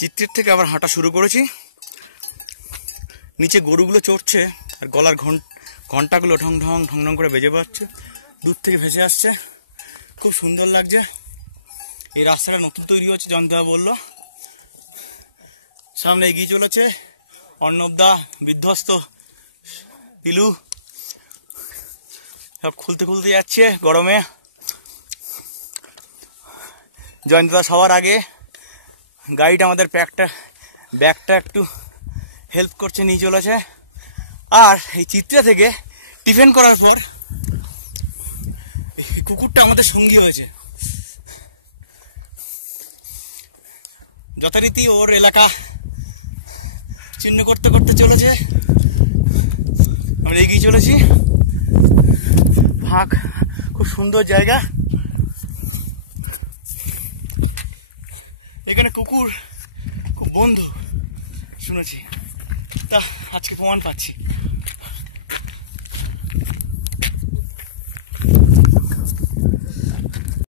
চিত্রের থেকে আবার হাঁটা শুরু করেছি। নিচে গরুগুলো চড়ছে আর গলার ঘন্টাগুলো ঢং ঢং ঢং ঢং করে বেজে পাচ্ছে, দূর থেকে ভেসে আসছে, খুব সুন্দর লাগছে। এই রাস্তাটা নতুন তৈরি হচ্ছে, জয়ন্তদা বললো। সামনে এগিয়ে চলেছে অর্ণবদা, বিধ্বস্ত পিলু, সব খুলতে খুলতে যাচ্ছে গরমে। জয়ন্তদা সবার আগে, গাইড আমাদের ব্যাগটা একটু হেল্প করছে, নিয়ে চলেছে। আর এই চিত্রা থেকে টিফিন করার পর এই কুকুরটা আমাদের সঙ্গী হয়েছে। যথারীতি ওর এলাকা চিহ্ন করতে করতে চলেছে, আমরা এগিয়ে চলেছি। ফাঁক, খুব সুন্দর জায়গা। এখানে কুকুর খুব বন্ধু শুনেছি, তা আজকে প্রমাণ পাচ্ছি।